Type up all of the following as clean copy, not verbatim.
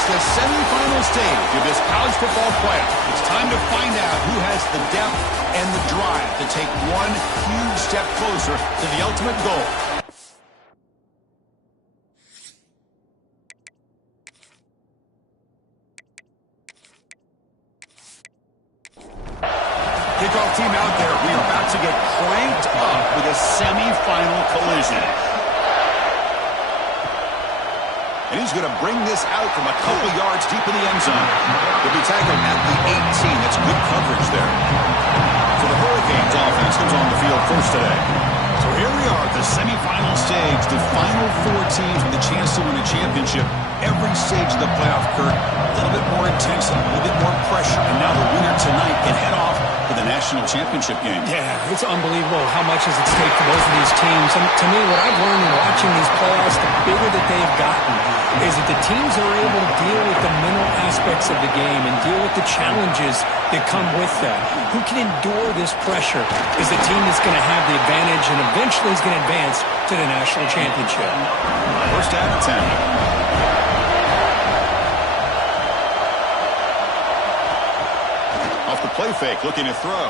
It's the semifinal stage of this college football playoff. It's time to find out who has the depth and the drive to take one huge step closer to the ultimate goal. Kickoff team out there. We are about to get cranked up with a semifinal collision. And he's going to bring this out from a couple yards deep in the end zone. He'll be tackled at the 18. That's good coverage there. So the Hurricanes offense comes on the field first today. So here we are at the semifinal stage. The final four teams with a chance to win a championship. Every stage of the playoff, Kurt, a little bit more intensity, a little bit more pressure. And now the winner tonight can head off to the national championship game. Yeah, it's unbelievable how much is at stake for both of these teams. And to me, what I've learned in watching these playoffs, the bigger that they've gotten, is that the teams are able to deal with the mental aspects of the game and deal with the challenges that come with that. Who can endure this pressure is the team that's going to have the advantage and eventually is going to advance to the national championship. First down and 10. Off the play fake, looking to throw.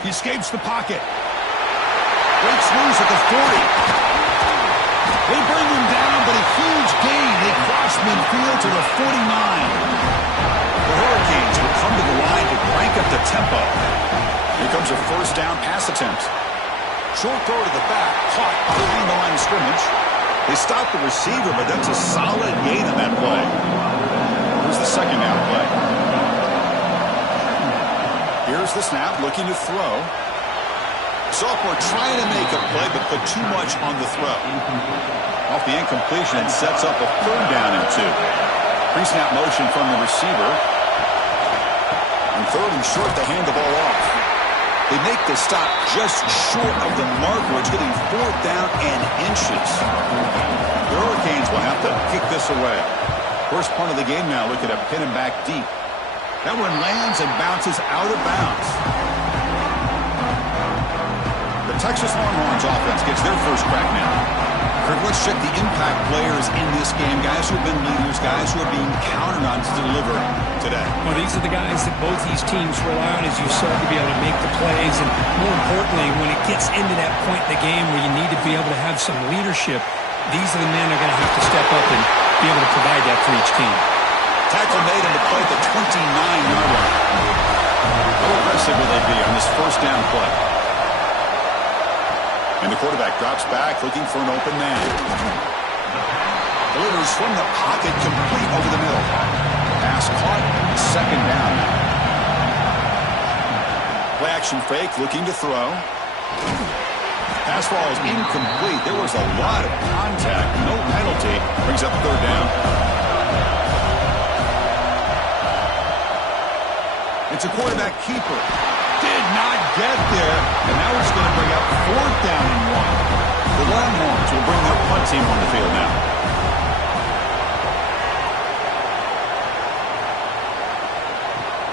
He escapes the pocket. Breaks loose at the 40. They bring him down, but a huge gain. They cross midfield to the 49. The Hurricanes will come to the line to crank up the tempo. Here comes a first down pass attempt. Short throw to the back, caught behind the line of scrimmage. They stop the receiver, but that's a solid gain on that play. Here's the second down play. Here's the snap, looking to throw. Sophomore trying to make a play, but put too much on the throw. Off the incompletion, it sets up a third down and 2. Pre-snap motion from the receiver. And third and short, they hand the ball off. They make the stop just short of the marker. It's getting fourth down and inches. The Hurricanes will have to kick this away. First punt of the game now, look at a pin and back deep. That one lands and bounces out of bounds. The Texas Longhorns offense gets their first crack now. Kurt, let's check the impact players in this game. Guys who have been leaders, guys who are being counted on to deliver today. Well, these are the guys that both these teams rely on, as you said, to be able to make the plays. And more importantly, when it gets into that point in the game where you need to be able to have some leadership, these are the men that are going to have to step up and be able to provide that for each team. Tackle made him to play at the 29-yard line. How aggressive will they be on this first down play? And the quarterback drops back, looking for an open man. Delivers from the pocket, complete over the middle. Pass caught, second down. Play action fake, looking to throw. Pass ball is incomplete. There was a lot of contact, no penalty. Brings up third down. It's a quarterback keeper. Did not get there. And now it's going to bring up fourth down and 1. The Longhorns will bring their punt team on the field now.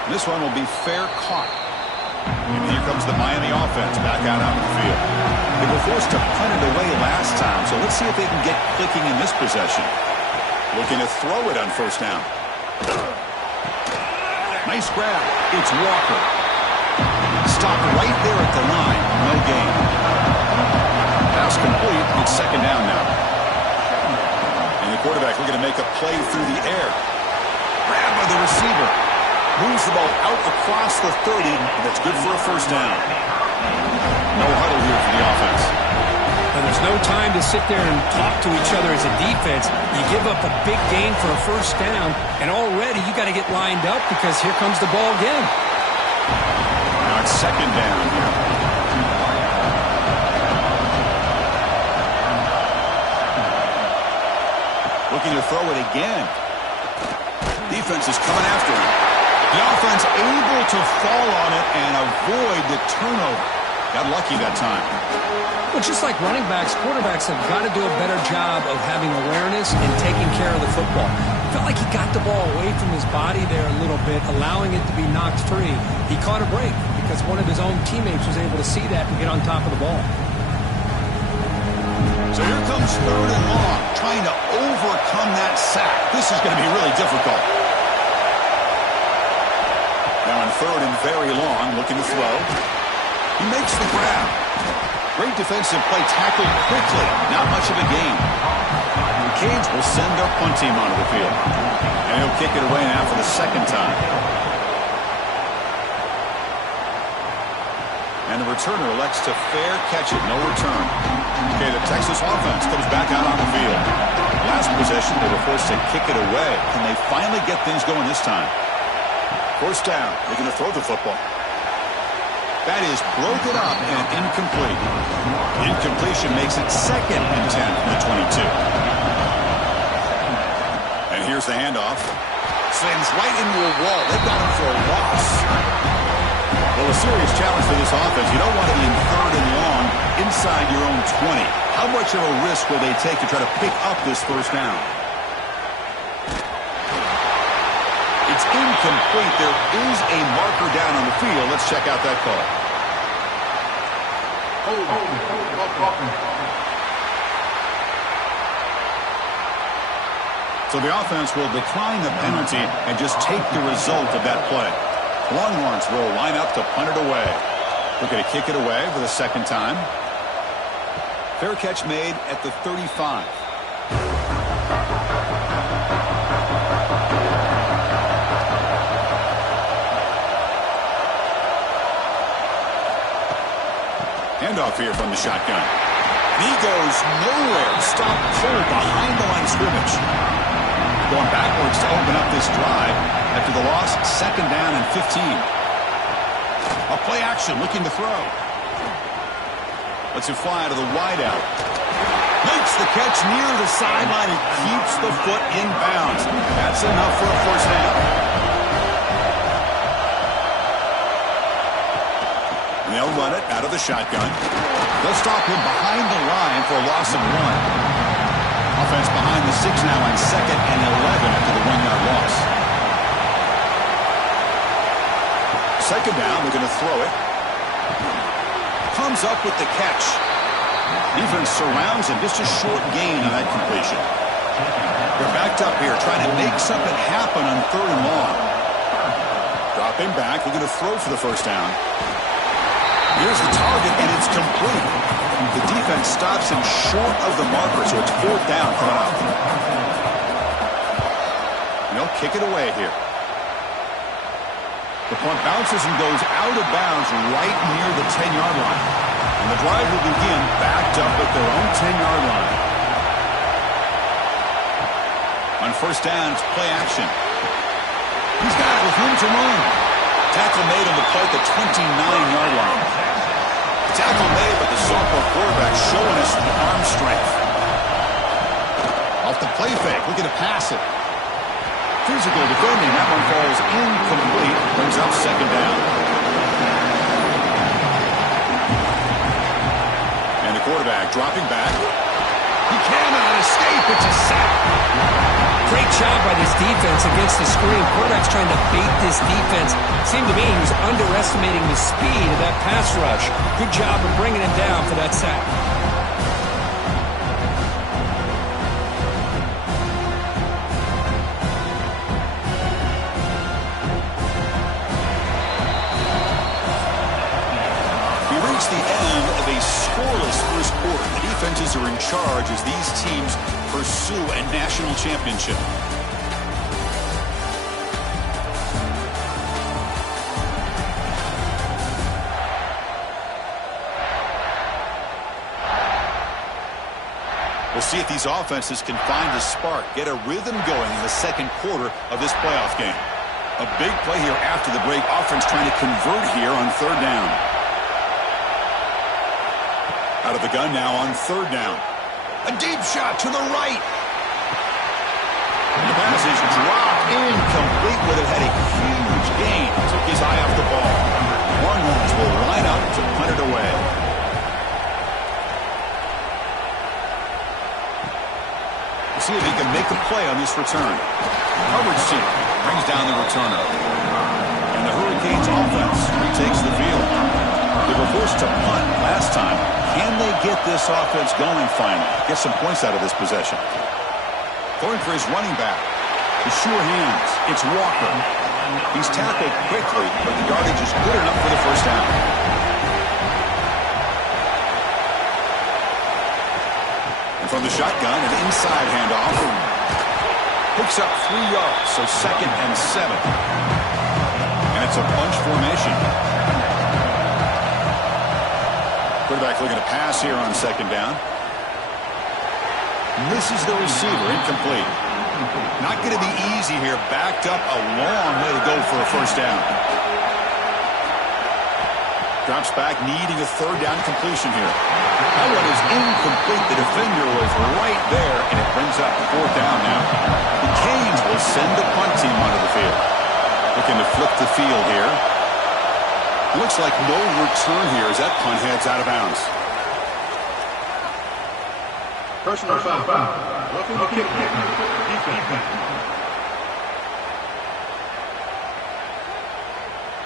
This one will be fair caught. And here comes the Miami offense back out on the field. They were forced to punt it away last time, so let's see if they can get clicking in this possession. Looking to throw it on first down. Nice grab. It's Walker. Stop right there at the line. No gain. Pass complete. It's second down now. And the quarterback looking to make a play through the air. Grab by the receiver. Moves the ball out across the 30. That's good for a first down. No huddle here for the offense. And there's no time to sit there and talk to each other as a defense. You give up a big gain for a first down, and already you got to get lined up because here comes the ball again. Now it's second down here. Looking to throw it again. Defense is coming after him. The offense able to fall on it and avoid the turnover. Got lucky that time. Well, just like running backs, quarterbacks have got to do a better job of having awareness and taking care of the football. I felt like he got the ball away from his body there a little bit, allowing it to be knocked free. He caught a break because one of his own teammates was able to see that and get on top of the ball. So here comes 3rd and long, trying to overcome that sack. This is going to be really difficult. Now on 3rd and very long, looking to throw. He makes the grab. Great defensive play, tackled quickly. Not much of a gain. The Canes will send their punt team onto the field. And he'll kick it away now for the 2nd time. And the returner elects to fair catch it, no return. Okay, the Texas offense comes back out on the field. Last possession, they were forced to kick it away. Can they finally get things going this time? 1st down, they're going to throw the football. That is broken up and incomplete. Incompletion makes it 2nd and 10 from the 22. And here's the handoff. Slams right into a wall. They've got him for a loss. Well, a serious challenge for this offense. You don't want to be in 3rd and long inside your own 20. How much of a risk will they take to try to pick up this 1st down? It's incomplete. There is a marker down on the field. Let's check out that call. So the offense will decline the penalty and just take the result of that play. Longhorns will line up to punt it away. We're going to kick it away for the 2nd time. Fair catch made at the 35. Handoff here from the shotgun. He goes nowhere. Stop cold behind the line of scrimmage. Going backwards to open up this drive after the loss. 2nd down and 15. A play action looking to throw. Lets it fly to the wideout. Makes the catch near the sideline and keeps the foot in bounds. That's enough for a 1st down. And they'll run it out of the shotgun. They'll stop him behind the line for a loss of 1. Offense behind the 6 now on 2nd and 11 after the 1-yard loss. 2nd down, they're going to throw it. Comes up with the catch. Defense surrounds him. Just a short gain on that completion. They're backed up here trying to make something happen on 3rd and long. Dropping back. They're going to throw for the 1st down. Here's the target, and it's complete. The defense stops him short of the marker, so it's 4th down coming up. They'll kick it away here. The punt bounces and goes out of bounds right near the 10-yard line. And the drive will begin backed up at their own 10-yard line. On 1st down, it's play action. He's got it with room to run. Tackle made on the play at the 29-yard line. Tackle made, but the sophomore quarterback showing us the arm strength. Off the play fake, looking to pass it. Physical defending, that one falls incomplete. Brings up 2nd down. And the quarterback dropping back. He cannot escape. It's a sack. Great job by this defense against the screen. Quarterback's trying to bait this defense. Seemed to me he was underestimating the speed of that pass rush. Good job of bringing him down for that sack. We reached the end of a scoreless 1st quarter. The defenses are in charge as these teams pursue a national championship. We'll see if these offenses can find a spark, get a rhythm going in the 2nd quarter of this playoff game. A big play here after the break. Offense trying to convert here on 3rd down. Out of the gun now on 3rd down. A deep shot to the right. The pass is dropped incomplete, but it had a huge gain. Took his eye off the ball. Longhorns will line up to punt it away. We'll see if he can make the play on this return. Coverage team brings down the returner. And the Hurricanes offense retakes the field. They were forced to punt last time. Can they get this offense going finally. Get some points out of this possession. Going for his running back. The sure hands. It's Walker. He's tackled quickly, but the yardage is good enough for the first down. And from the shotgun, an inside handoff. Picks up 3 yards, so 2nd and 7. And it's a bunch formation. Quarterback looking to pass here on 2nd down. Misses the receiver, incomplete. Not going to be easy here. Backed up a long way to go for a first down. Drops back, needing a 3rd down completion here. That one is incomplete. The defender was right there, and it brings up 4th down now. The Canes will send the punt team onto the field. Looking to flip the field here. Looks like no return here as that punt heads out of bounds. Personal foul. Roughing the kick. Defense.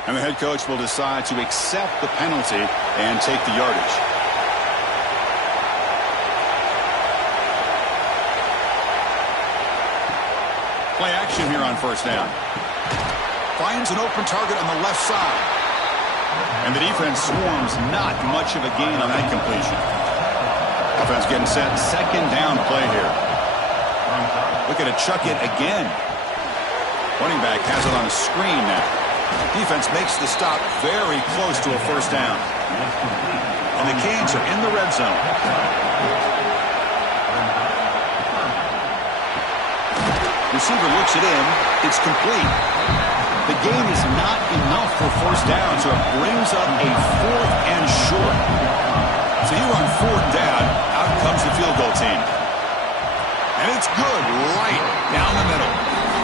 And the head coach will decide to accept the penalty and take the yardage. Play action here on 1st down. Finds an open target on the left side. And the defense swarms, not much of a gain on that completion. Offense getting set, 2nd down play here. Looking to chuck it again. Running back has it on a screen now. Defense makes the stop very close to a first down. And the Canes are in the red zone. Receiver looks it in. It's complete. The gain is not enough for first down, so it brings up a 4th and short. So here on 4th down, out comes the field goal team. And it's good right down the middle.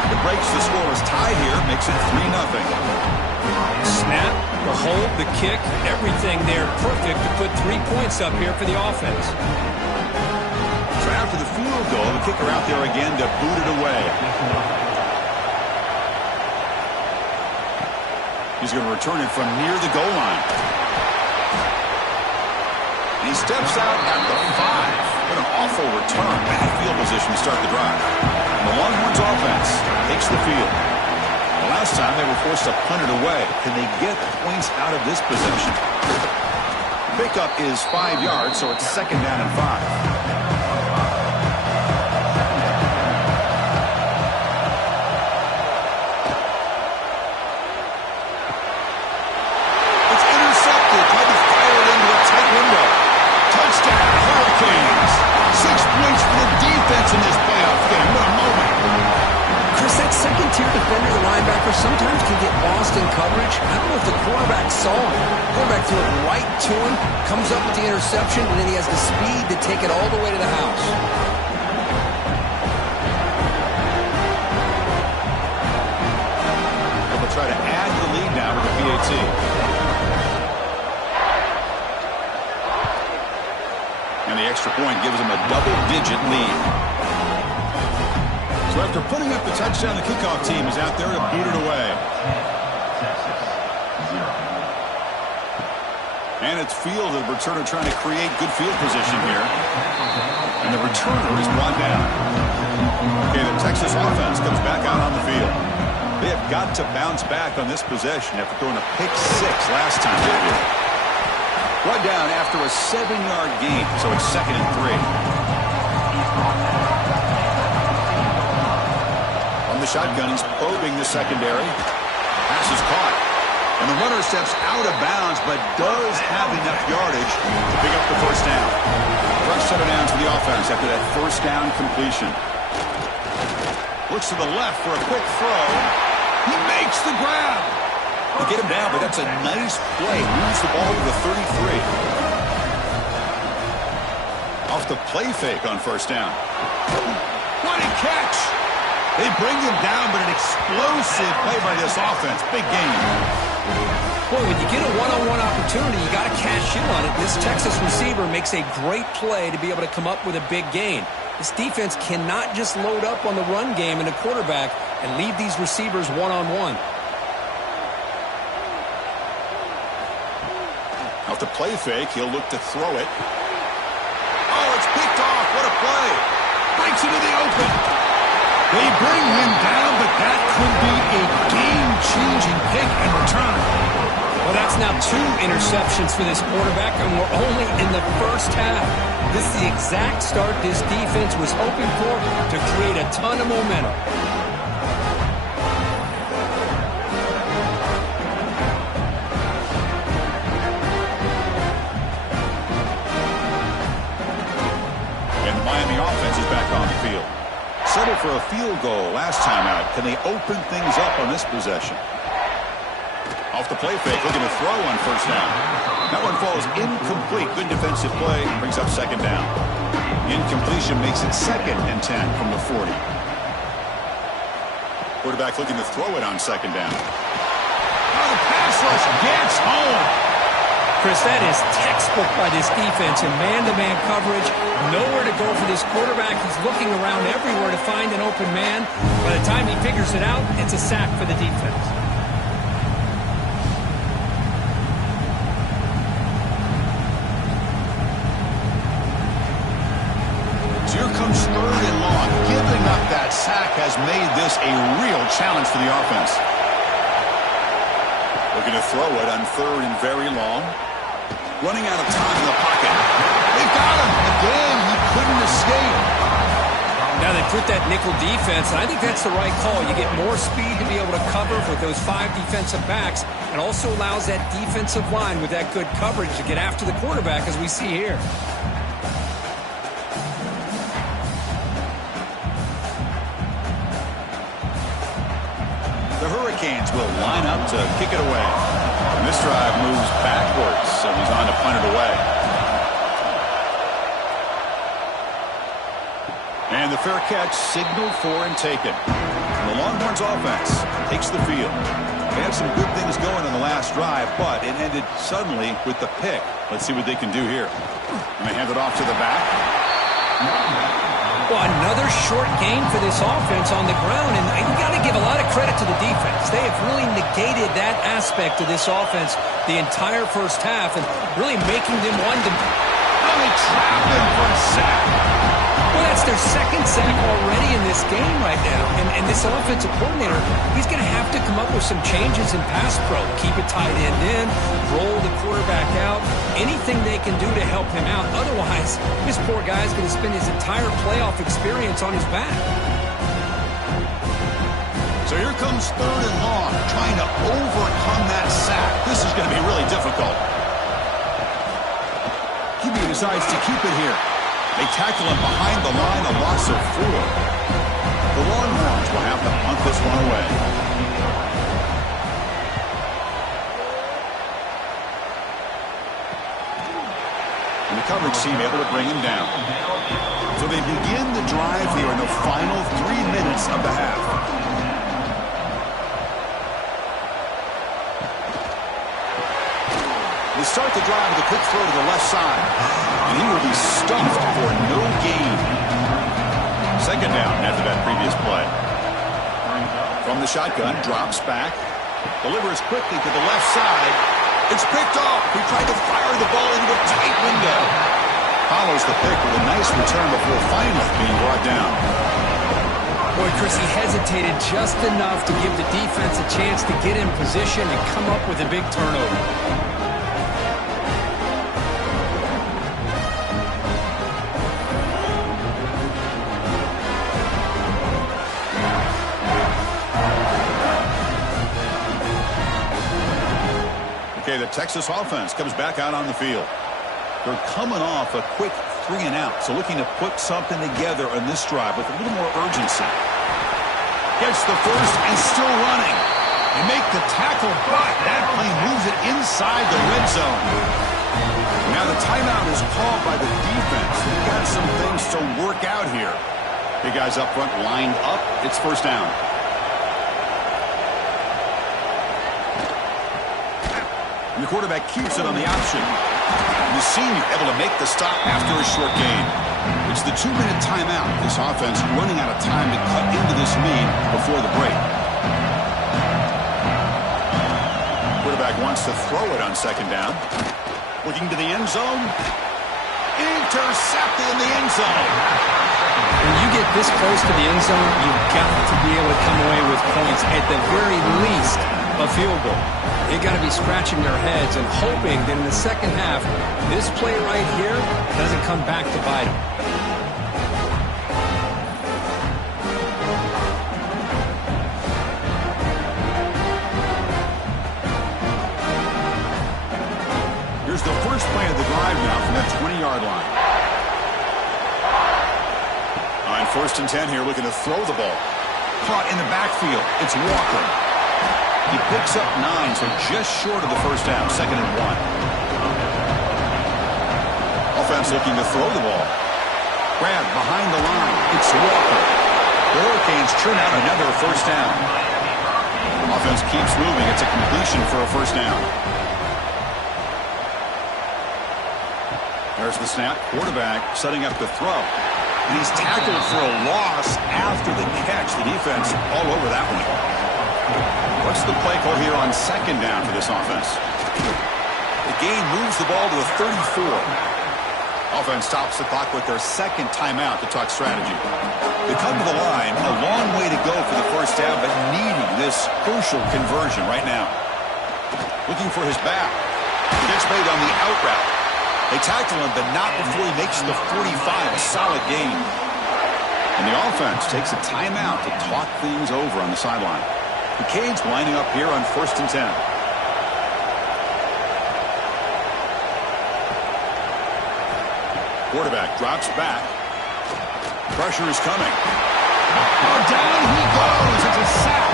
It breaks the scoreless tie here, makes it 3-0. Snap, the hold, the kick, everything there perfect to put 3 points up here for the offense. So after the field goal, the kicker out there again to boot it away. He's going to return it from near the goal line. He steps out at the 5. What an awful return. Bad field position to start the drive. The Longhorns offense takes the field. The last time they were forced to punt it away. Can they get points out of this possession? Pickup is 5 yards, so it's 2nd down and 5. In this playoff game. What a moment. Chris, that second-tier defender, the linebacker, sometimes can get lost in coverage. I don't know if the quarterback saw him. The quarterback threw it right to him, comes up with the interception, and then he has the speed to take it all the way to the house. They'll try to add to the lead now with the PAT. And the extra point gives them a double-digit lead. So after putting up the touchdown, the kickoff team is out there to boot it away. And it's field, the returner trying to create good field position here. And the returner is brought down. Okay, the Texas offense comes back out on the field. They have got to bounce back on this possession after throwing a pick 6 last time they did. Brought down after a 7-yard gain, so it's 2nd and 3. On the shotgun, he's probing the secondary. Pass is caught. And the runner steps out of bounds, but does have enough yardage to pick up the first down. Fresh set of downs for the offense after that first down completion. Looks to the left for a quick throw. He makes the grab. They get him down, but that's a nice play. Moves the ball to the 33. Off the play fake on first down. What a catch! They bring him down, but an explosive play by this offense. Big game. Boy, when you get a one-on-one opportunity, you got to cash in on it. This Texas receiver makes a great play to be able to come up with a big gain. This defense cannot just load up on the run game and the quarterback and leave these receivers one-on-one. Off the play fake, he'll look to throw it. It's picked off. What a play. Breaks into the open. They bring him down, but that could be a game-changing pick and return. Well, that's now 2 interceptions for this quarterback, and we're only in the first half. This is the exact start this defense was hoping for to create a ton of momentum. And the Miami offense is back on the field. Settled for a field goal last time out. Can they open things up on this possession? Off the play fake, looking to throw on first down. That one falls incomplete. Good defensive play, brings up second down. Incompletion makes it 2nd and 10 from the 40. Quarterback looking to throw it on second down. Oh, the pass rush gets home. Chris, that is textbook by this defense in man-to-man coverage. Nowhere to go for this quarterback. He's looking around everywhere to find an open man. By the time he figures it out, it's a sack for the defense. So here comes 3rd and long. Giving up that sack has made this a real challenge for the offense. Looking to throw it on 3rd and very long. Running out of time in the pocket. They've got him. Again, he couldn't escape. Now they put that nickel defense, and I think that's the right call. You get more speed to be able to cover with those 5 defensive backs, and also allows that defensive line with that good coverage to get after the quarterback, as we see here. The Hurricanes will line up to kick it away. And this drive moves backwards, so he's on to punt it away. And the fair catch signaled for and taken. And the Longhorns offense takes the field. They had some good things going on the last drive, but it ended suddenly with the pick. Let's see what they can do here. And they hand it off to the back. Well, another short game for this offense on the ground, and you got to give a lot of credit to the defense. They have really negated that aspect of this offense the entire first half, and really making them one to... Oh, they trap him for a sack. Well, that's their 2nd sack already in this game right now, and this offensive coordinator, he's going to have to come up with some changes in pass pro. Keep a tight end in, roll the quarterback out, anything they can do to help him out. Otherwise, this poor guy's going to spend his entire playoff experience on his back. So here comes 3rd and long, trying to overcome that sack. This is going to be really difficult. QB decides to keep it here. They tackle him behind the line, a loss of 4. The Longhorns will have to punt this one away. And the coverage team able to bring him down. So they begin the drive here in the final 3 minutes of the half. They start the drive with a quick throw to the left side. And he will be stuffed for no gain. Second down after that previous play. From the shotgun, drops back. Delivers quickly to the left side. It's picked off. He tried to fire the ball into a tight window. Follows the pick with a nice return before finally being brought down. Boy, Chris, he hesitated just enough to give the defense a chance to get in position and come up with a big turnover. Okay, the Texas offense comes back out on the field. They're coming off a quick 3-and-out, so looking to put something together on this drive with a little more urgency. Gets the first and still running. They make the tackle, but that play moves it inside the red zone. Now the timeout is called by the defense. They've got some things to work out here. Big guys up front lined up. It's first down. And the quarterback keeps it on the option. And the senior able to make the stop after a short gain. It's the 2-minute timeout. This offense running out of time to cut into this lead before the break. Quarterback wants to throw it on second down. Looking to the end zone. Intercepted in the end zone. When you get this close to the end zone, you've got to be able to come away with points, at the very least, a field goal. They've got to be scratching their heads and hoping that in the second half, this play right here doesn't come back to bite them. Here's the first play of the drive now from that 20-yard line. On 1st and 10 here, looking to throw the ball. Caught in the backfield. It's Walker. He picks up 9, so just short of the first down. 2nd and 1. Offense looking to throw the ball. Grab behind the line. It's Walker. The Hurricanes churn out another first down. Offense keeps moving. It's a completion for a first down. There's the snap. Quarterback setting up the throw. And he's tackled for a loss after the catch. The defense all over that one. What's the play call here on 2nd down for this offense? The game moves the ball to the 34. Offense stops the clock with their 2nd timeout to talk strategy. They come to the line, a long way to go for the first down, but needing this crucial conversion right now. Looking for his back. He gets made on the out route. They tackle him, but not before he makes the 45, a solid gain. And the offense takes a timeout to talk things over on the sideline. The Canes lining up here on 1st and 10. Quarterback drops back. Pressure is coming. Oh, down he goes. It's a sack.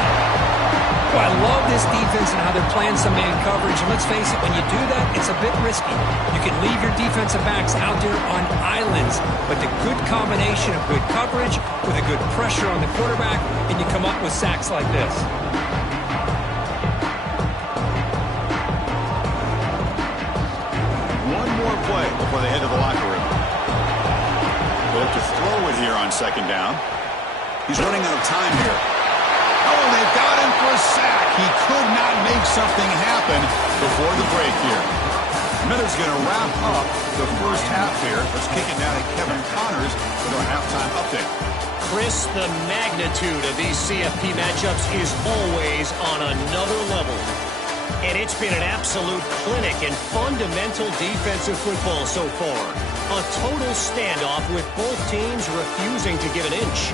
Well, I love this defense and how they're playing some man coverage. And let's face it, when you do that, it's a bit risky. You can leave your defensive backs out there on islands, but the good combination of good coverage with a good pressure on the quarterback, and you come up with sacks like this. One more play before they head to the locker room. Look to throw it here on 2nd down. He's running out of time here. Oh, they've got him for a sack. He could not make something happen before the break here. Miller's going to wrap up the first half here. Let's kick it now to Kevin Connors with our halftime update. Chris, the magnitude of these CFP matchups is always on another level. And it's been an absolute clinic in fundamental defensive football so far. A total standoff with both teams refusing to give an inch.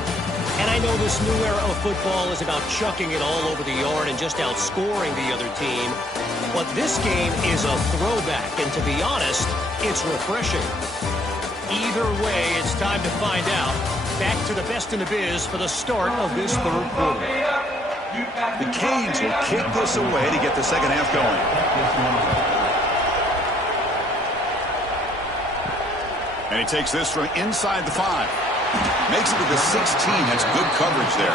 And I know this new era of football is about chucking it all over the yard and just outscoring the other team. But this game is a throwback, and to be honest, it's refreshing. Either way, it's time to find out. Back to the best in the biz for the start of this 3rd quarter. The Canes will kick this away to get the second half going. And he takes this from inside the 5. Makes it to the 16. That's good coverage there.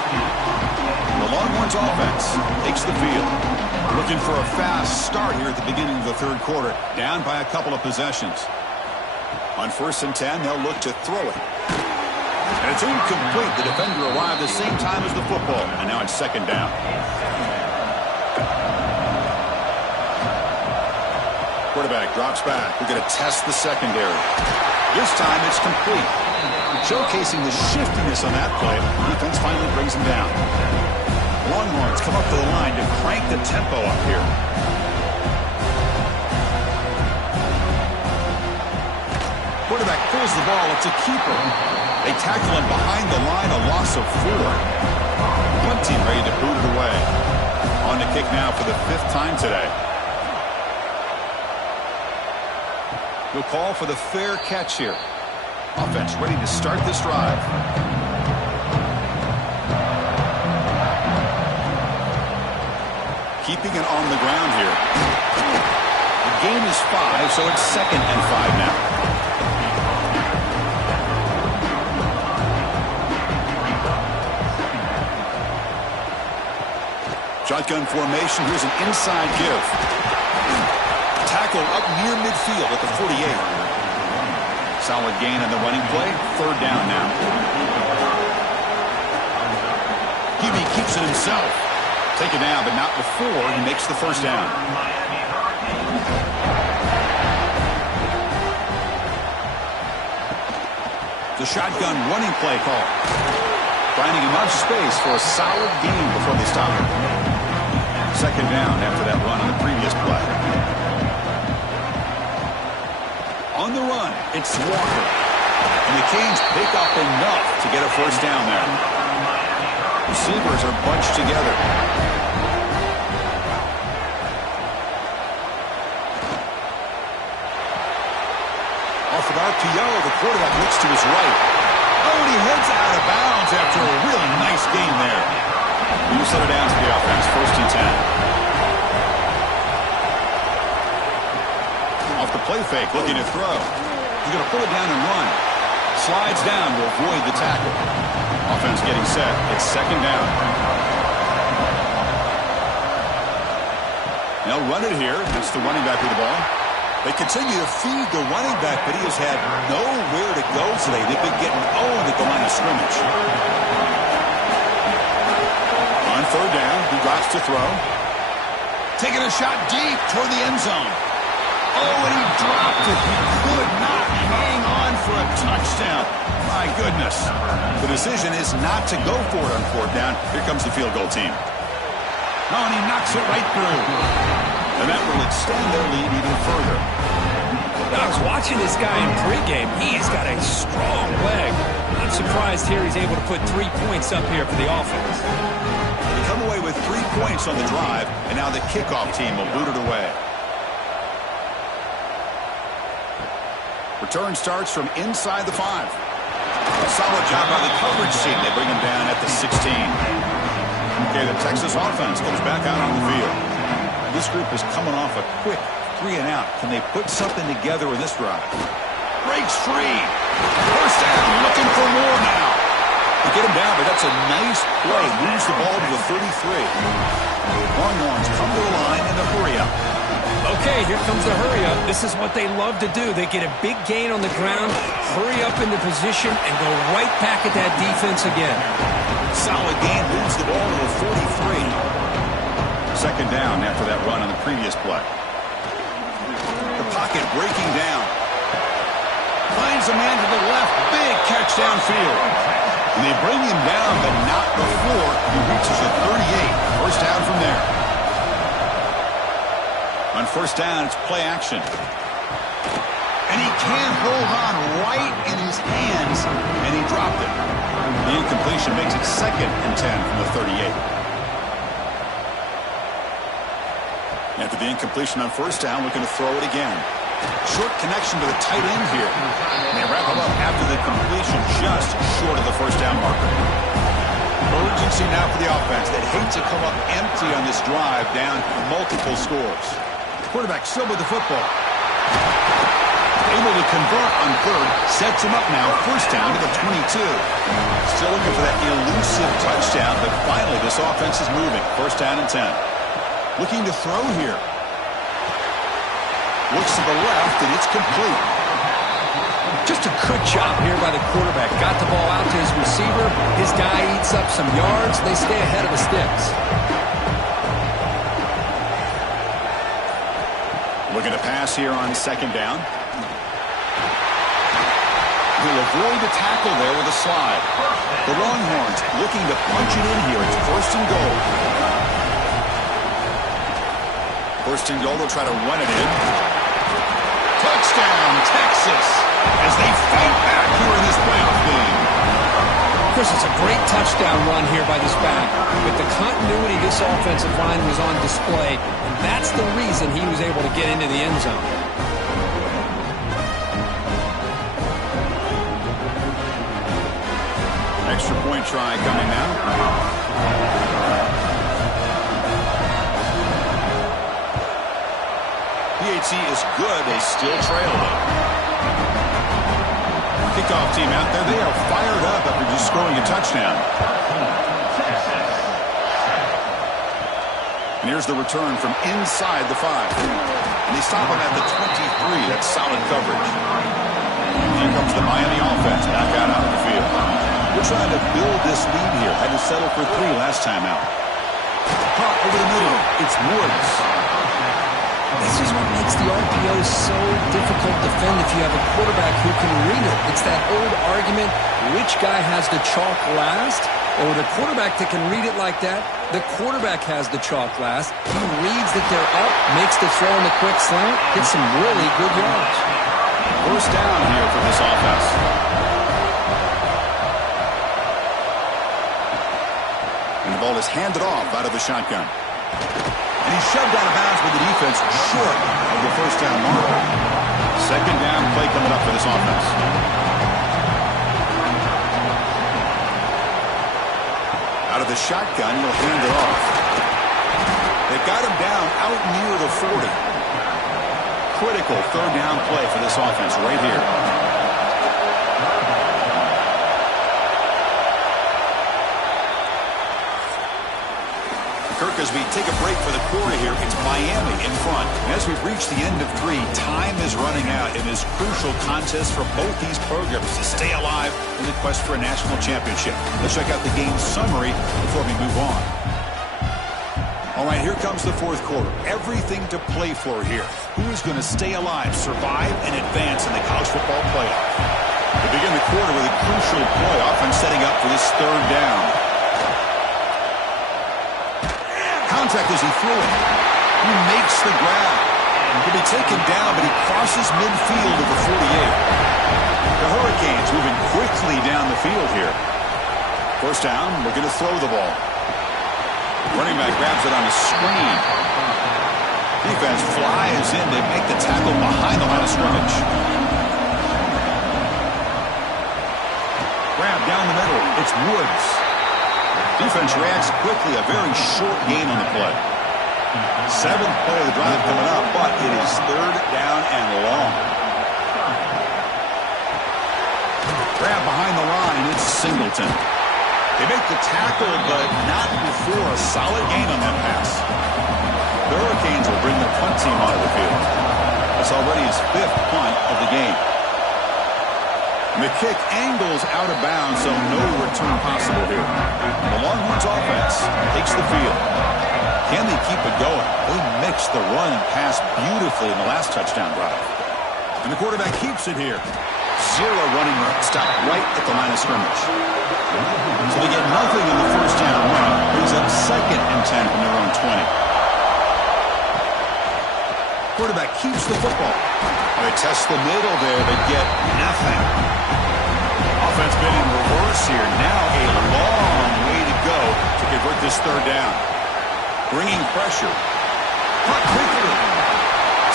The Longhorns offense takes the field. Looking for a fast start here at the beginning of the 3rd quarter. Down by a couple of possessions. On 1st and 10, they'll look to throw it. And it's incomplete. The defender arrived the same time as the football. And now it's 2nd down. Quarterback drops back. We're going to test the secondary. This time it's complete. Showcasing the shiftiness on that play. Defense finally brings him down. Longhorns come up to the line to crank the tempo up here. Quarterback pulls the ball. It's a keeper. They tackle him behind the line, a loss of 4. One team ready to boot it away. On the kick now for the 5th time today. He'll call for the fair catch here. Offense ready to start this drive. Keeping it on the ground here. The game is 5, so it's 2nd and 5 now. Shotgun formation. Here's an inside give. Tackled up near midfield at the 48. Solid gain on the running play. 3rd down now. QB keeps it himself. Taken down, but not before he makes the first down. The shotgun running play call. Finding enough space for a solid gain before they stop it. Second down after that run on the previous play. On the run, it's Walker. And the Canes pick up enough to get a first down there. Receivers are bunched together. Off an RPO, the quarterback looks to his right. Oh, and he heads out of bounds after a really nice gain there. We will set it down to the offense, 1st and 10. Off the play fake, looking to throw. He's going to pull it down and run. Slides down to avoid the tackle. Offense getting set. It's second down. They'll run it here. That's the running back with the ball. They continue to feed the running back, but he has had nowhere to go today. They've been getting owned at the line of scrimmage. On third down, he drops to throw. Taking a shot deep toward the end zone. Oh, and he dropped it. He could not hang on for a touchdown. My goodness. The decision is not to go for it on fourth down. Here comes the field goal team. Oh, and he knocks it right through. And that will extend their lead even further. I was watching this guy in pregame. He's got a strong leg. I'm surprised here he's able to put 3 points up here for the offense. They come away with 3 points on the drive, and now the kickoff team will boot it away. Return starts from inside the 5. Solid job by the coverage team. They bring him down at the 16. Okay, the Texas offense comes back out on the field. This group is coming off a quick 3 and out. Can they put something together in this drive? Breaks free. First down, looking for more now. They get him down, but that's a nice play. Moves the ball to the 33. Longhorns come to the line in the hurry-up. Okay, here comes the hurry-up. This is what they love to do. They get a big gain on the ground, hurry up into position, and go right back at that defense again. Solid gain, moves the ball to the 43. Second down after that run on the previous play. The pocket breaking down. Finds a man to the left. Big catch downfield. And they bring him down, but not before he reaches the 38. First down from there. On first down, it's play action. And he can't hold on right in his hands, and he dropped it. The incompletion makes it 2nd and 10 from the 38. After the incompletion on first down, we're going to throw it again. Short connection to the tight end here. And they wrap him up after the completion just short of the first down marker. Urgency now for the offense. They'd hate to come up empty on this drive, down multiple scores. Quarterback still with the football. Able to convert on third. Sets him up now. First down to the 22. Still looking for that elusive touchdown, but finally this offense is moving. First down and 10. Looking to throw here. Looks to the left, and it's complete. Just a good job here by the quarterback. Got the ball out to his receiver. His guy eats up some yards. They stay ahead of the sticks. Looking to pass here on second down. He'll avoid the tackle there with a slide. The Longhorns looking to punch it in here. It's first and goal. First and goal, they'll try to run it in. Touchdown, Texas, as they fight back here in this playoff game. Chris, it's a great touchdown run here by this back. With the continuity, this offensive line was on display, and that's the reason he was able to get into the end zone. Extra point try coming now. PAT is good. They still trail it. Kickoff team out there. They are fired up after just scoring a touchdown. And here's the return from inside the 5. And they stop him at the 23. That's solid coverage. Here comes the Miami offense back out on the field. We're trying to build this lead here. Had to settle for 3 last time out. Caught over the middle. It's Woods. This is what makes the RPO so difficult to defend if you have a quarterback who can read it. It's that old argument, which guy has the chalk last? Or the quarterback that can read it like that, the quarterback has the chalk last. He reads that they're up, makes the throw in the quick slant, gets some really good yards. First down here for this offense. And the ball is handed off out of the shotgun. And he's shoved out of bounds with the defense short of the first down marker. Second down play coming up for this offense. Out of the shotgun, he'll hand it off. They've got him down out near the 40. Critical third down play for this offense right here. Kirk, as we take a break for the quarter here, it's Miami in front. And as we've reached the end of 3, time is running out in this crucial contest for both these programs to stay alive in the quest for a national championship. Let's check out the game summary before we move on. All right, here comes the fourth quarter. Everything to play for here. Who is going to stay alive, survive, and advance in the college football playoff? They begin the quarter with a crucial play, often setting up for this third down. Contact as he threw it. He makes the grab. He'll be taken down, but he crosses midfield of the 48. The Hurricanes moving quickly down the field here. First down, we're going to throw the ball. Running back grabs it on a screen. Defense flies in. They make the tackle behind the line of scrimmage. Grab down the middle. It's Woods. Defense reacts quickly. A very short gain on the play. 7th play of the drive coming up, but it is third down and long. Grab behind the line. It's Singleton. They make the tackle, but not before a solid gain on that pass. The Hurricanes will bring the punt team onto the field. That's already his 5th punt of the game. And the kick angles out of bounds, so no return possible here. And the Longhorns offense takes the field. Can they keep it going? They mixed the run and pass beautifully in the last touchdown drive. And the quarterback keeps it here. 0 running room. Stop right at the line of scrimmage. So they get nothing on the first down run. Brings up 2nd and 10 from their own 20. Quarterback keeps the football. They test the middle there, but get nothing. Offense been in reverse here. Now a long way to go to convert this third down. Bringing pressure. Cut quickly.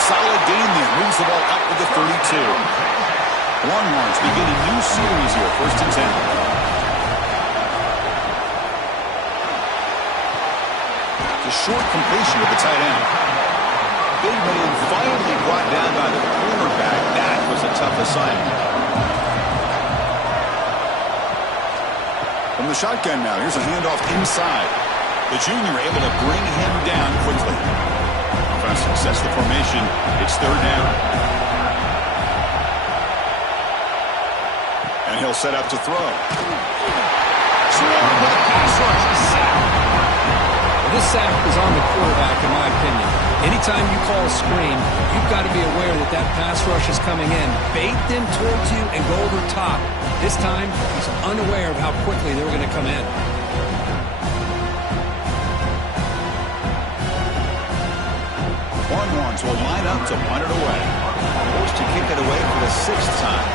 Solid gain there. Moves the ball up to the 32. Longhorns begin a new series here. 1st and 10. It's a short completion with the tight end. Big man finally brought down by the cornerback. That was a tough assignment. From the shotgun now, here's a handoff inside. The junior able to bring him down quickly. Offense sets the formation. It's third down. And he'll set up to throw. Surrounded by the pass rush. This sack is on the quarterback, in my opinion. Anytime you call a screen, you've got to be aware that that pass rush is coming in. Bait them towards you and go over top. This time, he's unaware of how quickly they're going to come in. Longhorns will line up to punt it away. Forced to kick it away for the 6th time.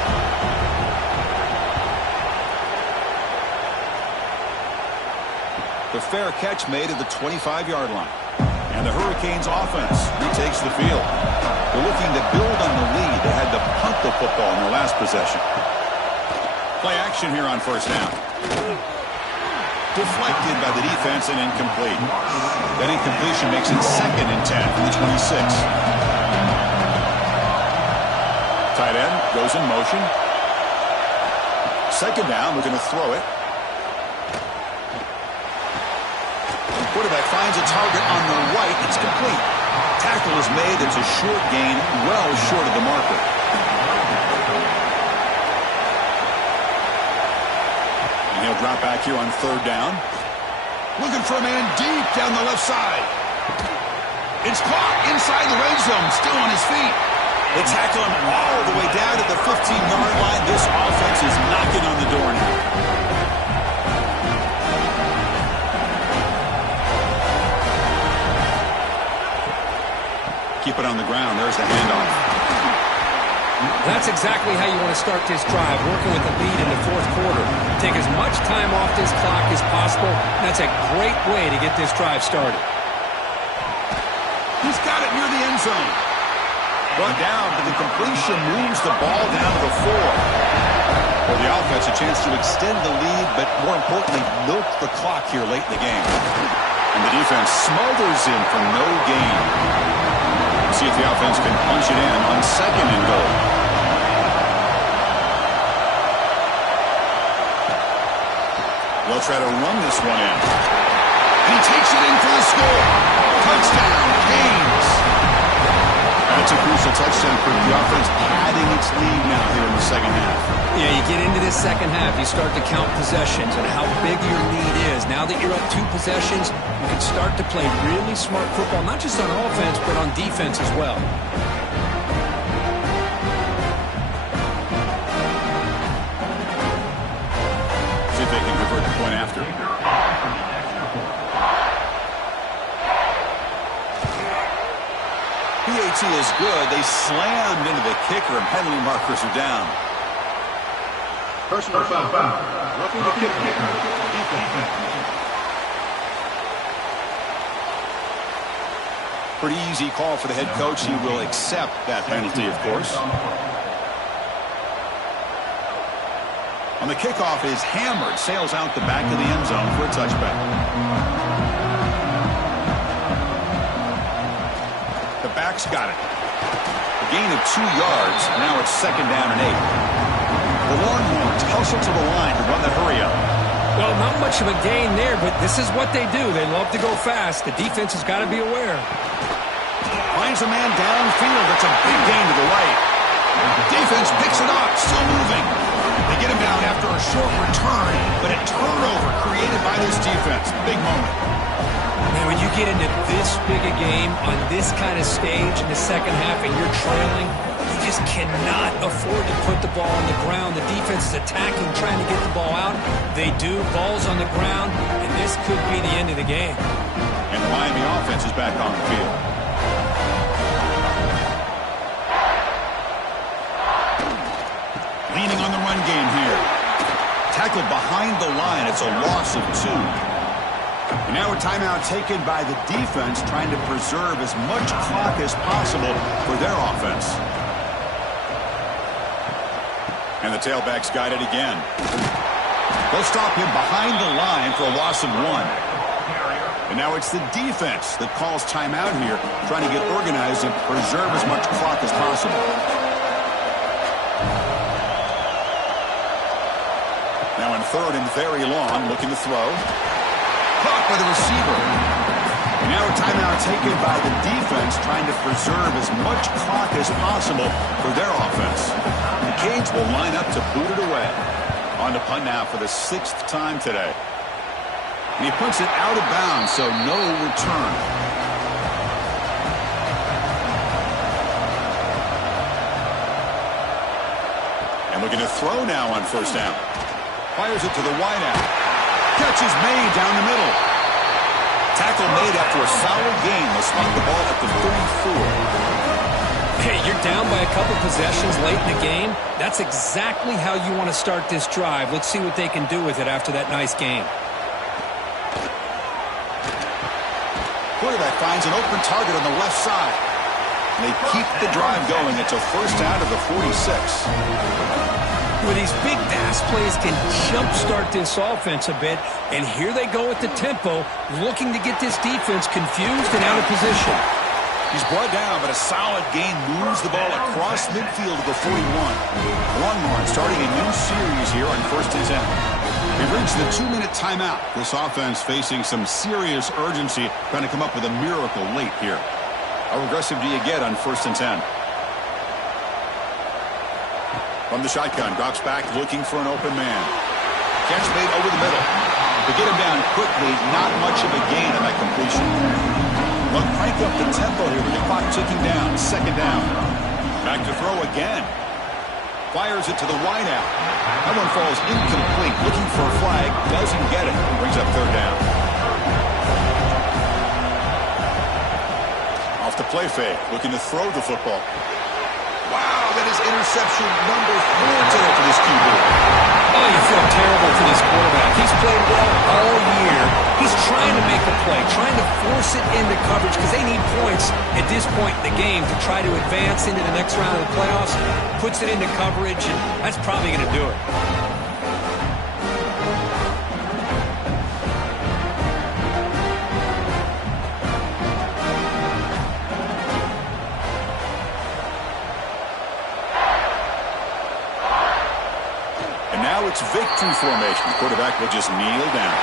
The fair catch made at the 25-yard line. And the Hurricanes offense retakes the field. They're looking to build on the lead. They had to punt the football in their last possession. Play action here on first down. Deflected by the defense and incomplete. That incompletion makes it 2nd and 10 from the 26. Tight end goes in motion. 2nd down, we're going to throw it. Quarterback finds a target on the right. It's complete. Tackle is made. It's a short gain, well short of the marker. And he'll drop back here on 3rd down. Looking for a man deep down the left side. It's caught inside the red zone, still on his feet. They tackle him all the way down to the 15-yard line. This offense is knocking on the door now. Keep it on the ground. There's the handoff. That's exactly how you want to start this drive, working with the lead in the fourth quarter. Take as much time off this clock as possible. That's a great way to get this drive started. He's got it near the end zone. Brought down, but the completion moves the ball down to the 4. For the offense, a chance to extend the lead, but more importantly, milk the clock here late in the game. And the defense smothers him for no gain. See if the offense can punch it in on 2nd and goal. They'll try to run this one in. And he takes it in for the score. Touchdown, Canes. That's a crucial touchdown for the offense, padding its lead now here in the second half. Yeah, you get into this second half, you start to count possessions and how big your lead is. Now that you're up 2 possessions, you can start to play really smart football, not just on offense, but on defense as well. See if they can convert the point after. PAT is good. They slammed into the kicker, and penalty markers are down. Personal foul. Roughing the kicker. Defense. Pretty easy call for the head coach. He will accept that penalty, of course. On the kickoff is hammered, sails out the back of the end zone for a touchback. The back's got it. A gain of 2 yards. Now it's 2nd down and 8. The Longhorns hustle to the line to run the hurry-up. Well, not much of a gain there, but this is what they do. They love to go fast. The defense has got to be aware. Finds a man downfield. That's a big gain to the right. Defense picks it up, still moving. They get him down after a short return, but a turnover created by this defense. Big moment. Man, when you get into this big a game on this kind of stage in the second half and you're trailing, you just cannot afford to put the ball on the ground. The defense is attacking, trying to get the ball out. They do. Ball's on the ground, and this could be the end of the game. And the Miami offense is back on the field. Leaning on the run game here. Tackled behind the line. It's a loss of 2. And now a timeout taken by the defense, trying to preserve as much clock as possible for their offense. And the tailback's got it again. They'll stop him behind the line for a loss of 1. And now it's the defense that calls timeout here, trying to get organized and preserve as much clock as possible. Now in 3rd and very long, looking to throw. Caught by the receiver. And now a timeout taken by the defense, trying to preserve as much clock as possible for their offense. The Canes will line up to boot it away. On to punt now for the 6th time today. And he punts it out of bounds, so no return. And looking to throw now on 1st down. Fires it to the wideout. Catch is made down the middle. Tackle made after a solid gain. They'll spot the ball at the 34. Hey, you're down by a couple possessions late in the game. That's exactly how you want to start this drive. Let's see what they can do with it after that nice game. Quarterback finds an open target on the left side. And they keep the drive going. It's a 1st down to the 46. With these big pass plays can jumpstart this offense a bit, and here they go at the tempo, looking to get this defense confused and out of position. He's brought down, but a solid gain moves the ball across midfield to the 41. Longhorns starting a new series here on 1st and 10. We've reached the 2-minute timeout. This offense facing some serious urgency, trying to come up with a miracle late here. How aggressive do you get on 1st and 10? From the shotgun, drops back, looking for an open man. Catch made over the middle. To get him down quickly, not much of a gain on that completion. They'll crank up the tempo here with the clock ticking down. Second down. Back to throw again. Fires it to the wide out. That one falls incomplete. Looking for a flag. Doesn't get it. Brings up third down. Off the play fake. Looking to throw the football. Wow, that is interception number 4 today for this QB. Oh, you feel terrible for this quarterback. He's played well all year. He's trying to make a play, trying to force it into coverage because they need points at this point in the game to try to advance into the next round of the playoffs. Puts it into coverage, and that's probably going to do it. It's victory formation. The quarterback will just kneel down.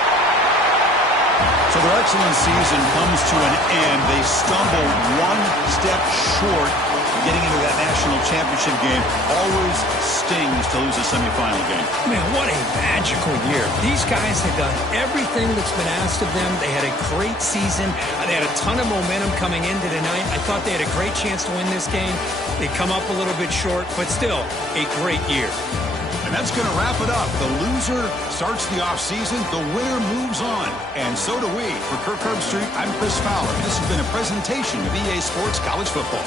So their excellent season comes to an end. They stumble one step short of getting into that national championship game. Always stings to lose a semifinal game. Man, what a magical year. These guys had done everything that's been asked of them. They had a great season. They had a ton of momentum coming into tonight. I thought they had a great chance to win this game. They come up a little bit short, but still a great year. And that's going to wrap it up. The loser starts the offseason. The winner moves on. And so do we. For Kirk Herbstreit, I'm Chris Fowler. This has been a presentation of EA Sports College Football.